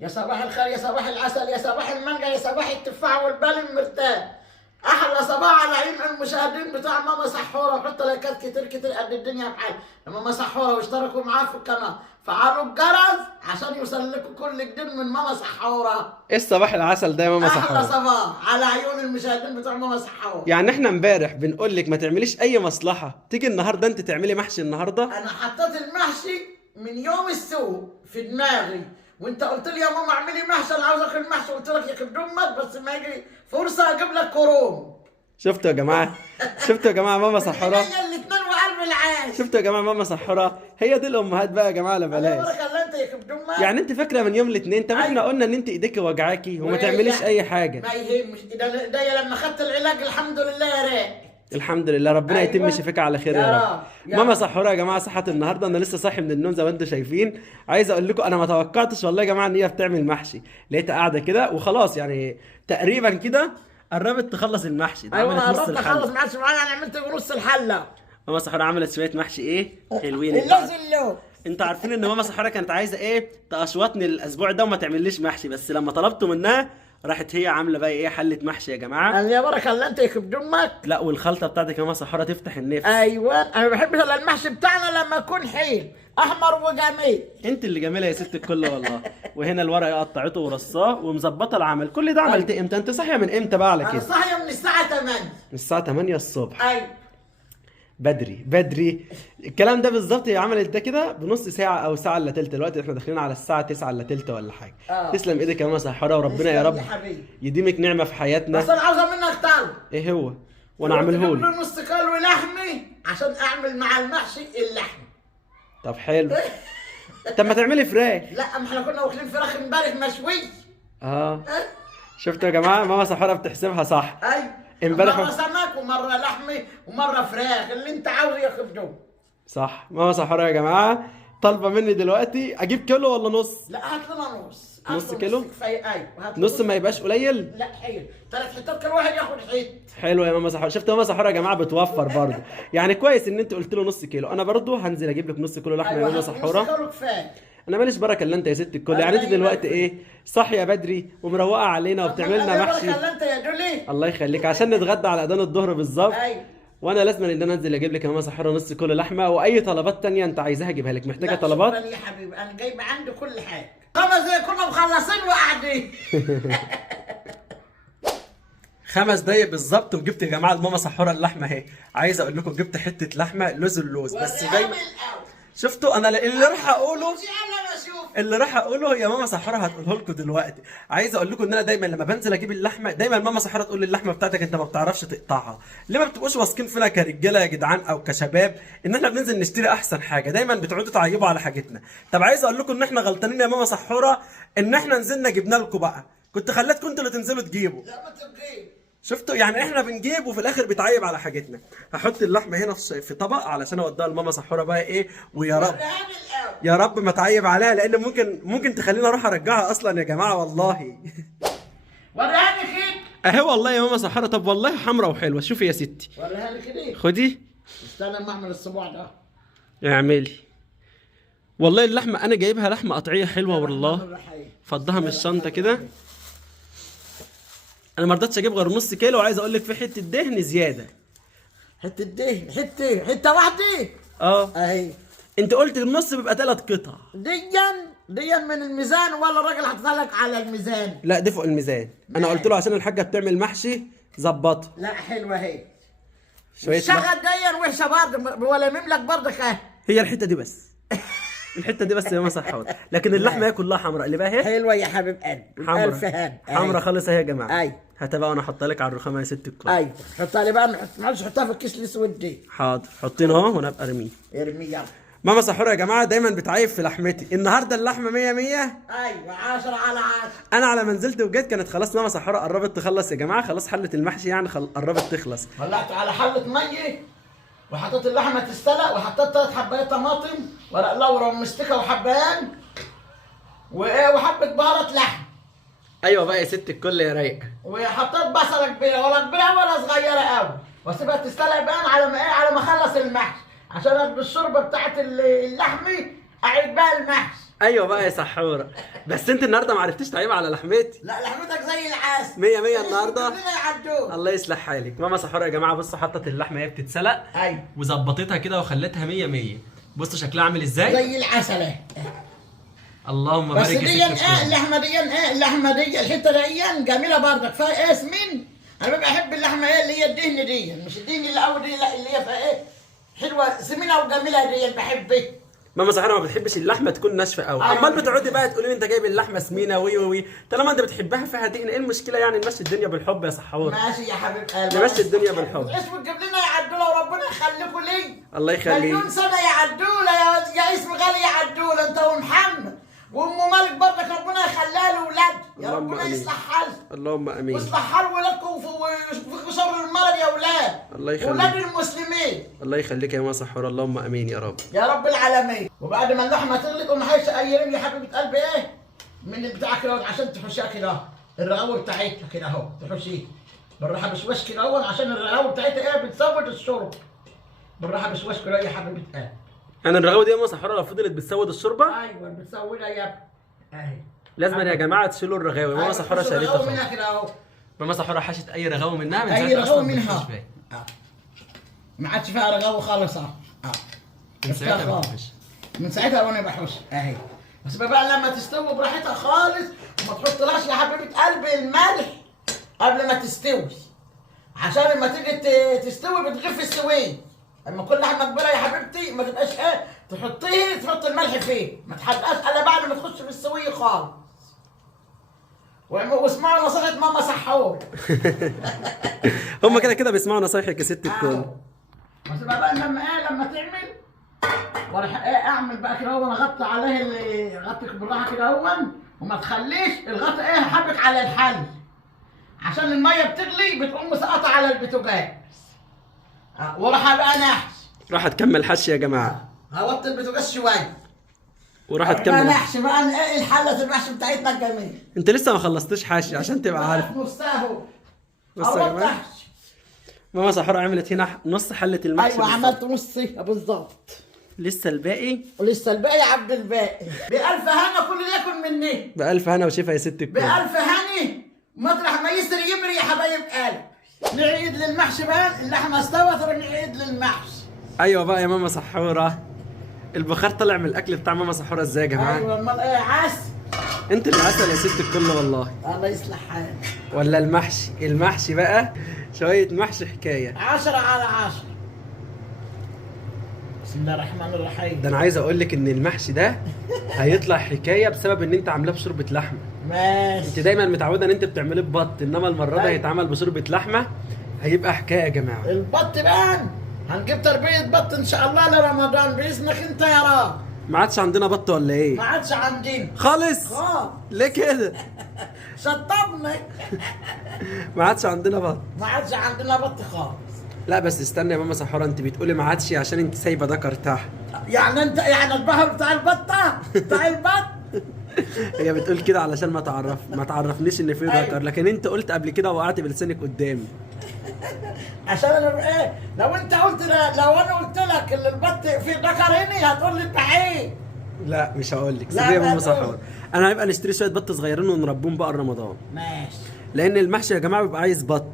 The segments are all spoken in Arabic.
يا صباح الخير، يا صباح العسل، يا صباح المانجا، يا صباح التفاح والبال المرتاح. احلى صباح على عين المشاهدين بتوع ماما سحوره، وحط لايكات كتير كتير قد الدنيا بحال ماما سحوره، واشتركوا معاه في القناه، فعلوا الجرس عشان يوصل لكم كل جديد من ماما سحوره. ايه الصباح العسل ده يا ماما احلى سحورة؟ صباح على عيون المشاهدين بتوع ماما سحوره. يعني احنا امبارح بنقول لك ما تعمليش اي مصلحه، تيجي النهارده انت تعملي محشي النهارده؟ انا حطيت المحشي من يوم السوق في دماغي، وانت قلت لي يا ماما اعملي محشي، انا عاوز اكل محشي، قلت لك يا كبد امك بس ما يجي فرصه اجيب لك كروم. شفتوا يا جماعه؟ شفتوا يا جماعه ماما سحورة؟ هي الاثنين وقلب العاش. شفتوا يا جماعه ماما سحورة؟ هي دي الامهات بقى يا جماعه، لا الله بلاش. يبارك الله، انت يا كبد امك. يعني انت فاكره من يوم الاثنين؟ طب احنا أيوة. قلنا ان انت ايديك وجعاكي وما وهي- تعمليش اي حاجه. ما يهمش، ده لما خدت العلاج الحمد لله يا راق. الحمد لله، ربنا أيوة. يتم شفاك على خير يا يا رب، رب. يا ماما رب. سحورة يا جماعه صحت النهارده، انا لسه صاحي من النوم زي ما انتم شايفين. عايز اقول لكم انا ما توقعتش والله يا جماعه ان هي بتعمل محشي، لقيتها قاعده كده وخلاص يعني تقريبا كده قربت تخلص المحشي ده، ايوه عملت انا نص قربت اخلص، الحل. ما عادش معايا، انا عملت نص الحله. ماما سحورة عملت شويه محشي ايه حلوين. اللوز اللو. انتوا عارفين ان ماما سحورة كانت عايزه ايه تقشوطني الاسبوع ده وما تعمليش محشي، بس لما طلبته منها راحت هي عامله بقى ايه حله محشي يا جماعه. قال يا بارك الله، انت يا كبد امك. لا والخلطه بتاعتك يا ماما سحورة تفتح النفس. ايوه انا ما بحبش الا المحشي بتاعنا لما يكون حيل احمر وجميل. انت اللي جميله يا ست الكل والله. وهنا الورق قطعته ورصاه ومظبطه العمل، كل ده عملت امتى؟ انت صاحيه من امتى بقى على انا كده؟ صاحيه من الساعه 8. من الساعه 8 الصبح. ايوه بدري بدري. الكلام ده بالظبط هي عملت ده كده بنص ساعه او ساعه الا تلت، دلوقتي احنا داخلين على الساعه 9 الا تلت ولا حاجه. تسلم ايدك يا ماما سحورة، وربنا يا تسلم رب يا حبيبي. يديمك نعمه في بس حياتنا. انا عاوزه منك طلب. ايه هو؟ وانا اعمله تجيب لك. لي نص كيلو لحمه عشان اعمل مع المحشي اللحم. طب حلو. طب ما تعملي فراخ. لا، ما احنا كنا واكلين فراخ امبارح مشوي. اه شفتوا يا جماعه ماما سحورة بتحسبها صح. ايوه امبارح مره سمك ومره لحمه ومره فراخ، اللي انت عاوزه يا خبزو. صح. ماما سحورة يا جماعه طالبه مني دلوقتي اجيب كيلو ولا نص؟ لا هات لنا نص. نص كيلو؟ كفايه. ايوه هات نص ما يبقاش قليل. لا حلو، 3 حتات كل واحد ياخد حته. حلو يا ماما سحورة. شفت ماما سحورة يا جماعه بتوفر برضه. يعني كويس ان انت قلت له نص كيلو، انا برضه هنزل اجيب لك نص كيلو لحمه يا ماما هات سحورة. نص كيلو كفايه. انا ماليش بركه الا انت يا ست الكل. يعني انت الله دلوقتي يبارك ايه صاحيه بدري ومروقه علينا وبتعمل لنا محشي. الله انت يا جولي. الله يخليك عشان نتغدى على اذان الظهر بالظبط. ايوه وانا لازم ان انا انزل اجيب لك يا ماما سحورة نص كيلو لحمه، واي طلبات تانية انت عايزاها اجيبها لك. محتاجه لا، طلبات؟ شكرا يا حبيبي، انا جايبه عندي كل حاجه. 5 دقايق كنا مخلصين وقاعدين. 5 دقايق بالظبط وجبت يا جماعه لماما سحورة اللحمه اهي. عايز اقول لكم جبت حته لحمه لوز اللوز بس جاي. شفتوا انا اللي راح اقوله، اللي راح اقوله يا ماما سحورة هتقوله لكم دلوقتي. عايز اقول لكم ان انا دايما لما بنزل اجيب اللحمه دايما ماما سحورة تقول لي اللحمه بتاعتك انت ما بتعرفش تقطعها. ليه ما بتبقوش واثقين فينا كرجاله يا جدعان او كشباب ان احنا بننزل نشتري احسن حاجه؟ دايما بتقعدوا تعيبوا على حاجتنا. طب عايز اقول لكم ان احنا غلطانين يا ماما سحورة ان احنا نزلنا جبنا لكم بقى، كنت خليتكم انتوا اللي تنزلوا تجيبوا. لا ما تبقي. شفتوا يعني احنا بنجيب وفي الاخر بتعيب على حاجتنا. هحط اللحمه هنا في طبق علشان اوديها لماما سحورة بقى ايه، ويا رب يا رب ما تعيب عليها، لان ممكن تخليني اروح ارجعها اصلا يا جماعه والله. وريهاني كده. اهي والله يا ماما سحورة. طب والله حمرا وحلوه. شوفي يا ستي وريهاني كده. خدي استنى اما اعمل الصباع ده. اعملي. والله اللحمه انا جايبها لحمه قطعيه حلوه والله. فضها من الشنطه كده. انا ما رضيتش اجيب غير نص كيلو، وعايز اقول لك في حته دهن زياده. حته دهن، حته واحده. اه اهي. انت قلت النص بيبقى 3 قطع. ديا من الميزان ولا الراجل حاططها لك على الميزان؟ لا دي فوق الميزان. انا قلت له عشان الحاجه بتعمل محشي ظبطها. لا حلوه اهي. شويه الشغل ديا وحشه برضه ولا مملك برضك اهي. هي الحته دي بس. الحته دي بس يا ماما سحورة، لكن اللحمه هي كلها حمراء اللي بقى اهي. حلوه يا حبيب قلبي. الف هان. حمراء خالص اهي يا جماعه. اي. هاتها بقى وانا احطها لك على الرخامه يا ست الكل. ايوه حطها لي بقى، معلش حطها في الكيس الاسود دي. حاضر حطينه اهو وانا ابقى ارميه. ارمي يلا. ماما سحورة يا جماعه دايما بتعيب في لحمتي. النهارده اللحمه 100 100. ايوه 10 على 10. انا على ما نزلت وجيت كانت خلاص ماما سحورة قربت تخلص يا جماعه، خلاص حله المحشي يعني قربت تخلص. ولعت على حله ميه وحطيت اللحمه تستلق، وحطيت 3 حبايات طماطم، ورق لورا ومستكه وحبهان وحبه بهارات لحم. ايوه بقى يا ست الكل يا رايقه. وحطيت بصله كبيره ولا كبيره ولا صغيره قوي، واسيبها تستلق بقى على ما على ما اخلص المحشي، عشان الشوربه بتاعت اللحمه اعيد بقى المحشي. ايوه بقى يا سحوره، بس انت النهارده ما عرفتيش تعيب على لحمتي. لا لحمتك زي العسل. 100 100 النهارده. كلنا يعدوه. الله يصلح حالك. ماما سحوره يا جماعه بصوا حطت اللحمه هي بتتسلق ايوه وظبطتها كده وخلتها 100 100. بصوا شكلها عامل ازاي؟ زي العسل اهي. اللهم بس بارك دي يا ست الكل. اللحمه دي الحته دي جميله برضك فيها ايه سمين. انا ببقى احب اللحمه ايه اللي هي الدهن دي، مش الدهن اللي اول دي، لا اللي هي فيها ايه حلوه سمينه وجميله دي بحبها. ماما سحوره ما بتحبش اللحمه تكون ناشفه قوي، أيوة. امال بتقعدي بقى تقولي لي انت جايب اللحمه سمينه وي وي. طالما انت بتحبها فيها دهن ايه المشكله يعني؟ نمشي الدنيا بالحب يا سحوره. ماشي يا حبيب قلبي. نمشي الدنيا بالحب. اسمه تجيب لنا يعدوله وربنا يخليكم لي. الله يخليك. مليون سنه يعدوله يا اسم غالي يعدوله انت ومحمد وام مالك برضك ربنا يخليها لاولاد يا اللهم ربنا آمين. يصلح حالك. اللهم امين. واصلح حال ولادكم في شر المرض يا اولاد. الله يخليك. اولاد المسلمين. الله يخليك يا ماما سحوره، اللهم امين يا رب. يا رب العالمين. وبعد ما اللحمه تغلي تقوم حايشه قيرين يا حبيبه قلبي ايه من البتاع كده عشان تحشيها كده الرقاوه بتاعتها كده اهو تحشيها بالراحه بشوش كده اهو عشان الرقاوه بتاعتها ايه بتزود الشرب. بالراحه بشوش كده يا حبيبه قلبي. انا الرغاوه دي يا ماما سحوره لو فضلت بتسود الشوربه ايوه بتسودها يا ابني اهي. لازم يا جماعه تشيلوا الرغاوي. ماما سحوره شالتها الرقاوه خالص. منها كده اهو. ماما سحوره حشت اي رغاوه منها من اي ساعه رقاوه اصلا منها. بتفش فيها. ما عادش فيها رقاوه خالص اهو. من ساعتها بتفش. من ساعتها وانا بحوش اهي. بس بقى لما تستوي براحتها خالص وما تحطلهاش يا حبيبه قلبي الملح قبل ما تستوي عشان لما تيجي تستوي بتغف السويه. اما كل لحمه كبيره يا حبيبتي ما تبقاش ايه تحط الملح فيه ما تحرقهاش الا بعد ما تخش في السويه خالص. واسمعوا نصيحه ماما سحور. هم كده كده بيسمعوا نصايحك يا ست الكل. بس بقى لما لما تعمل وراح اعمل بقى كده هو انا غطي عليه اللي غطيك بالراحه كده هو وما تخليش الغطا حبك على الحل عشان الميه بتغلي بتقوم مسقطه على البوتاجاز. وراح بقى نحش. راح تكمل حش يا جماعه. هوطي البوتاجاز شويه. وراح تكمل نحش بقى ايه الحله المحشي بتاعتنا الجميله. انت لسه ما خلصتش حشي عشان تبقى عارف. نصها اهو. بص يا جماعه ماما سحوره عملت هنا نص حله المحشي. ايوه عملت نصها بالظبط. لسه الباقي. ولسه الباقي يا عبد الباقي. بألف هنا كل اللي ياكل مني. بألف هنا وشفا يا ست الكل. بألف هني مطرح ما يسري يمري يا حبايب قلب. نعيد للمحشي بقى اللحمه استوت نعيد للمحشي. ايوه بقى يا ماما سحوره. البخار طلع من الاكل بتاع ماما سحوره ازاي يا جماعه؟ ايوه امال ايه عسل. انت اللي عسل يا ست الكل والله. الله يصلح حالك. ولا المحشي بقى شويه محشي حكايه. 10 على 10. بسم الله الرحمن الرحيم. ده انا عايز اقول لك ان المحشي ده هيطلع حكايه بسبب ان انت عاملاه بشوربه لحمه. ماشي. انت دايما متعوده ان انت بتعمليه ببط، انما المره دي هيتعمل بشوربه لحمه هيبقى حكايه يا جماعه. البط بقى هنجيب تربيه بط ان شاء الله لرمضان باذنك انت يا رب. ما عادش عندنا بط ولا ايه؟ ما عادش عندنا خالص؟ ليه كده؟ شطبنا. ما عادش عندنا بط. ما عادش عندنا بط خالص. لا بس استنى يا ماما سحوره، انت بتقولي ما عادش عشان انت سايبه ذكر تحت. يعني انت يعني البحر بتاع البطه بتاع البط. هي بتقول كده علشان ما تعرفنيش ان في ذكر، لكن انت قلت قبل كده وقعت بلسانك قدامي. عشان انا ايه لو انت قلت لو انا قلت لك ان البط في ذكر هنا هتقول لي انت لا مش هقول لك، لا سيبيه يا ماما بقول. سحوره. انا هنبقى نشتري شويه بط صغيرين ونربيهم بقى رمضان. ماشي. لان المحشي يا جماعه بيبقى عايز بط،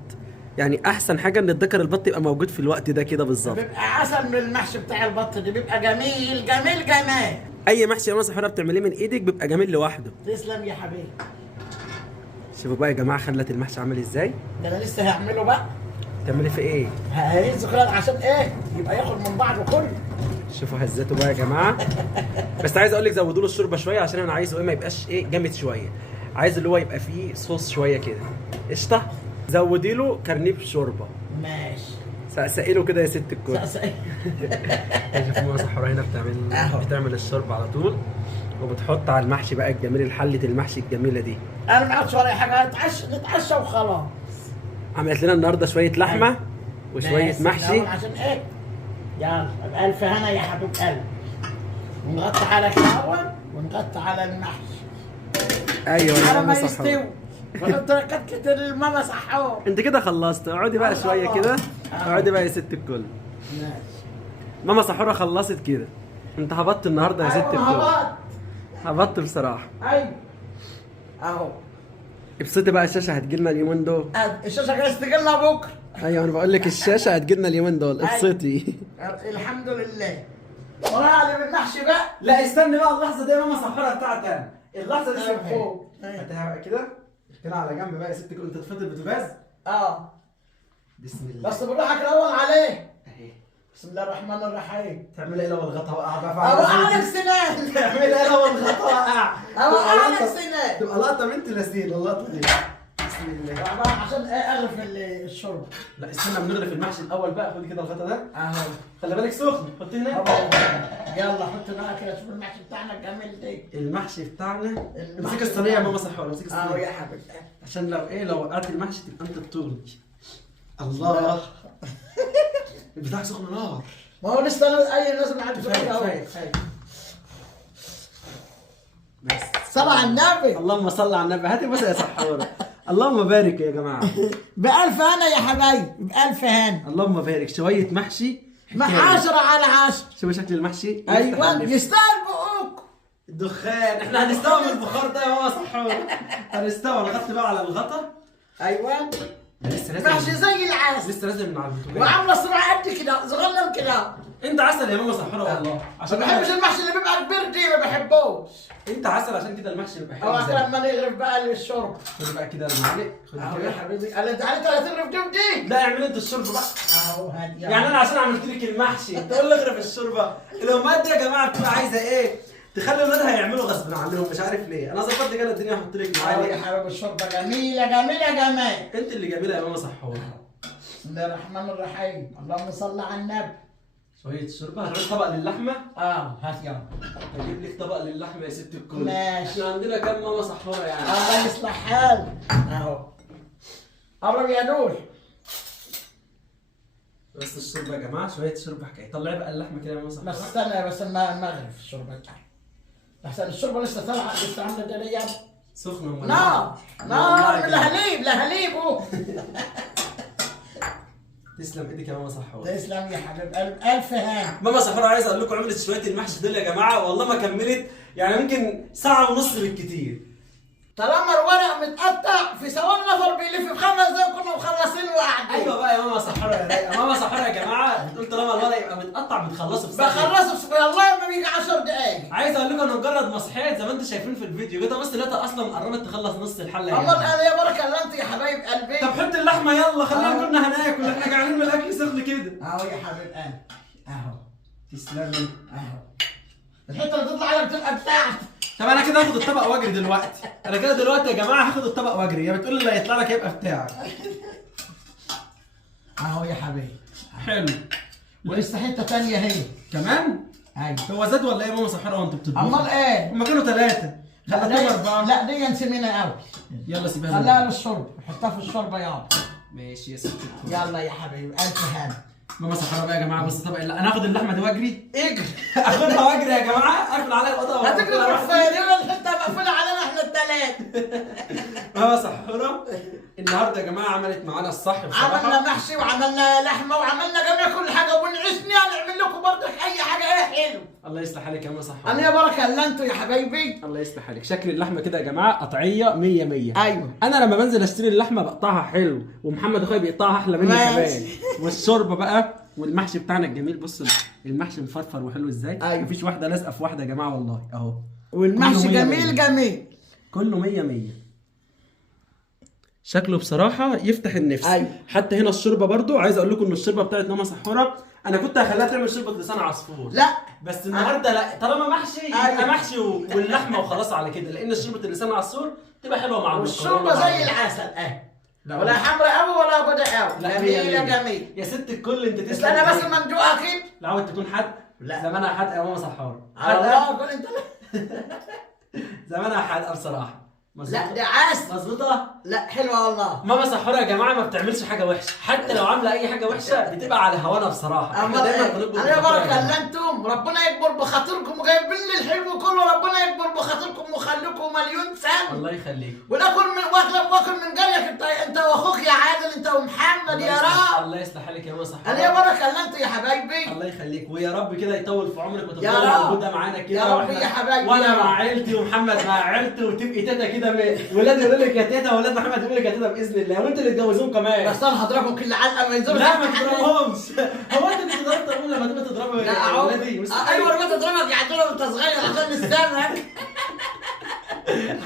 يعني احسن حاجه ان الذكر البط يبقى موجود في الوقت ده كده بالظبط. بيبقى عسل من المحشي بتاع البط ده بيبقى جميل جميل جمال. اي محشي يا ماما سحوره بتعمليه من ايدك بيبقى جميل لوحده. تسلم يا حبيبي. شوفوا بقى يا جماعه خلت المحشي عامل ازاي. ده انا لسه هعمله بقى. تعملي في ايه؟ هينزل خلال عشان ايه يبقى ياخد من بعضه كله. شوفوا هزاته بقى يا جماعه. بس عايز اقول لك زودوا له الشوربه شويه عشان انا عايزه ايه ما يبقاش ايه جامد شويه، عايز اللي هو يبقى فيه صوص شويه كده. قشطه. زودي له كرنيب شوربه. ماشي. سقسقي له كده يا ست الكل. سقسقي. شوفوا ماما سحوره هنا بتعمل الشوربه على طول وبتحط على المحشي بقى الجميل حله المحشي الجميله دي. انا ما عادش ورايا حاجه نتعشى وخلاص. عملت لنا النهارده شويه لحمه وشويه محشي. عشان ايه؟ يلا بألف هنا يا حبيب قلبي. ونغطي على كاون ونغطي على المحشي. ايوه يا على ما ماما سحوره. يستوي. وحط ركات كتير للماما سحور. انت كده خلصت، اقعدي بقى شويه كده. اقعدي بقى يا ست الكل. ماشي. ماما سحوره خلصت كده. انت هبطت النهارده يا ست أيوة، الكل. هبط. هبطت بصراحه. ايوه اهو. ابسطي بقى، الشاشه هتجيلنا اليومين دول. الشاشه جايه تجيلنا بكره. ايوه انا بقول لك الشاشه هتجيلنا اليومين دول، ابسطي. الحمد لله. وراها اللي بالمحشي بقى. لا استني بقى اللحظه دي يا ماما سحرها بتاعتي انا. اللحظه دي أيوة. فوق. أيوة. هاتها بقى كده، اركنها على جنب بقى يا ست الكل. انت تفضل البوتاجاز. اه بسم الله. بس بالراحه كده اول عليه. اهي. بسم الله الرحمن الرحيم. تعمل ايه لو الغطا وقع بقى؟ اوقع لك سنان. تعمل ايه لو الغطا وقع؟ اوقع لك سنان. تبقى لقطه بنت لذيذ اللقطه دي. بسم الله. طبعا عشان ايه اغرف الشرب. لا استنى بنغرف المحشي الاول بقى. خدي كده الغطا ده، اهو. خلي بالك سخن. حطي هنا يلا حط بقى كده، شوف المحشي بتاعنا الجميل ده. المحشي بتاعنا. امسك الصينيه يا ماما صحوه، امسك اهو الصينيه يا حبيبتي. عشان لو وقعت المحشي تبقى انت بتغلي. الله. البتاع سخن نار. ما هو لسه اي ناس معدي اهو. بس صلى على النبي. اللهم صل على النبي. هاتي بس يا سحوره. اللهم بارك يا جماعه. بألف هنا يا حبايبي، بألف هنا. اللهم بارك. شويه محشي مع حكاية. 10 على 10. شوفوا شكل المحشي. ايوه يستاهل بقوك. الدخان. احنا هنستوى من البخار ده يا ماما سحوره. هنستوى. نغطي بقى على الغطا. ايوه لسه نازل. محشي زي العسل. لسه نازل من على البوتاجاز. وعامله صراع قد كده، صغنن كده. انت عسل يا ماما سحوره والله. ما عشان بحبش المحشي اللي بيبقى كبير دي، ما بحبوش. انت عسل عشان كده المحشي بيبقى حلو. او لما نغرف بقى للشرب. خد بقى كده المعلق. خد اهو يا كده. حبيبي. قال انت عليك 30 رغيف دي. لا اعمل انت الشرب بقى. اهو هادي يعني انا عشان عملت لك المحشي تقول لي اغرف الشوربه؟ الامهات دي يا جماعه بتبقى عايزه ايه؟ تخلي اولادها يعملوا غصب عنهم، مش عارف ليه. انا ظبطت كده الدنيا، احط لك اهو يا معايا. حبيبي الشوربه جميله جميله جمال. انت اللي جميله يا ماما صحوه. بسم الله الرحمن الرحيم. اللهم صل على النبي. شويه شوربه. هتعمل طبق للحمه. هات يلا. هجيب لك طبق للحمه يا ست الكل. ماشي. احنا عندنا كام ماما صحوه يعني؟ الله يصلح حالك. اهو. قرب يا نور. بس الشوربه يا جماعه، شويه شوربه حكايه. طلعي بقى اللحمه كده يا ماما صحوه. بس استنى بس ما اغرف الشوربه بتاعتي. احسن الشوربه لسه طالعه، لسه عامله دليل. سخنه امال. نار نار لهليب لهليب. تسلم ايدك يا ماما صحوه. تسلم يا حبيب قلب. الف هان. ماما صحوه عايز اقول لكم عملت شويه المحشي دول يا جماعه والله ما كملت، يعني ممكن ساعه ونص بالكتير. طالما الورق متقطع في ثواني نفر بيلف في 5 دقايق كنا مخلصين وقاعدين. ايوه بقى يا ماما صحوه يا رايقه. ماما صحوه يا جماعه بتقول طالما الورق يبقى متقطع بتخلصه في ساعه. بخلصه سبحان الله ما بيجي 10 دقايق. عايز اقول لكم انا مجرد ما صحيت زي ما انتم شايفين في الفيديو كده، بس لقيتها اصلا قربت تخلص نص الحله يا الله جماعه. انا يا بركه اللي انت يا حبايب قلبي. طب حط اللحمه يلا، خلينا كلنا هناكل، احنا جعانين من الاكل سخن كده. اهو يا حبيب قلبي. اهو تسلمي. اهو. الحته اللي تطلع لك بتبقى بتاعتي. طب انا كده هاخد الطبق واجري دلوقتي. انا كده دلوقتي يا جماعه هاخد الطبق واجري. هي بتقول لي اللي هيطلع لك هيبقى بتاعك. اهو يا حبيبي. حلو. ولسه حته ثانيه هي كمان؟ ايوه. هو زاد ولا ايه يا ماما صحراء وانتوا بتطبخوا؟ امال ايه؟ هما كانوا 3. خليتهم 4. لا دي نسمينا قوي. يلا سيبها لي. خليها للشرب، حطها في الشوربه يلا. ماشي يا ستي الكل. يلا يا حبيبي الف هنا. ماما صحراء بقى يا جماعه. بص طبق انا هاخد اللحمه دي واجري. اجري. اخدها واجري يا جماعه. اقفل عليها الاوضه. هتجري تروح فين؟ يبقى الحته مقفوله علينا احنا الثلاثه. ماما صحراء النهارده يا جماعه عملت معانا الصح بصراحه. عملنا محشي وعملنا لحمه وعملنا جميع كل حاجه، ونعيشني هنعمل لكم برضك اي حاجه ايه حلو. الله يصلح حالك يا ماما صحراء. انا يا بركه الا انتوا يا حبايبي. الله يصلح حالك. شكل اللحمه كده يا جماعه قطعيه 100 100. ايوه. انا لما بنزل اشتري اللحمه بقطعها حلو، ومحمد اخويا بيقطعها احلى مني ماشي. كمان. والشوربه بقى والمحشي بتاعنا الجميل. بصوا المحشي مفرفر وحلو ازاي. أيوة. مفيش واحده لازقه في واحده يا جماعه والله اهو. والمحشي كله 100 جميل 100. جميل. كله 100 100. شكله بصراحه يفتح النفس. أيوة. حتى هنا الشوربه برضو عايز اقول لكم ان الشوربه بتاعت ماما سحوره انا كنت هخليها تعمل شوربه لسان عصفور. لا بس النهارده لا، طالما محشي يبقى أيوة. محشي واللحمه وخلاص على كده، لان شوربه اللسان العصفور تبقى حلوه مع والشوربه زي العسل لا ولا حمرا قوي ولا بيضاء قوي. لا جميله جميل. يا ست الكل انت بس انا بس مندوقه كده. لا عاوز تكون حد. لا. زمانها حدقه يا ماما سحاره. الله قول انت. زمانها حدقه بصراحه. لا ده عسل. مظبوطه. لا حلوه والله. ماما سحوره يا جماعه ما بتعملش حاجه وحشه، حتى لو عامله اي حاجه وحشه بتبقى على هوانا بصراحه. اما انا يا بركه اللي انتم ربنا يكبر بخاطركم وجايبين لي الحلو كله، ربنا يكبر بخاطركم ويخليكم مليون سنه. الله يخليك. وناكل من واكل من جريك انت واخوك يا عادل، انت ومحمد يا رب. الله يصلح حالك يا ماما سحوره. انا يا بركه اللي انتم يا حبايبي. الله يخليك، ويا رب كده يطول في عمرك يا وتفضلي رب. موجوده معانا كده يا رب يا حبايبي. وانا مع عيلتي ومحمد مع عيلته، وتبقي تيتا كده ولاد يقولوا لك يا تيتا واولاد محمد يقولوا لك يا تيتا باذن الله، وانتوا اللي تجوزوهم كمان. بس انا هضربهم كل علقه ما ينزلوش. لا ما تضربهمش. هو انت كنت ضربت ابوهم لما تبقى تضربوا ولادي؟ ايوه لما تضربك يعدلوا وانت صغير عشان السمك.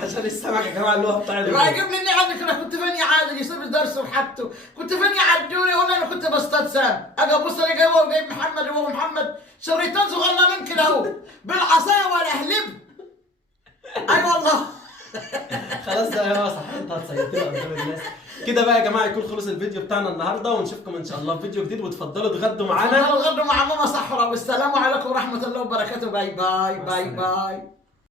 عشان السمك يا جماعه اللي هو بتاع راح يجيب مني عندك انا كنت فين يا عادل يسيب الدرس وحاجته، كنت فين يعدوني يقول انا كنت بصطاد سمك، اجي ابص الاقي هو جايب محمد وهو محمد شريطان صغننين كده اهو بالعصايه ولا اهلب. اي والله. خلاص بقى يا صح، انت هتصيدنا قدام الناس كده بقى يا جماعه. يكون خلص الفيديو بتاعنا النهارده، ونشوفكم ان شاء الله في فيديو جديد، وتفضلوا تغدوا معانا. تفضلوا تغدوا مع ماما سحوره، والسلام عليكم ورحمه الله وبركاته. باي باي باي باي.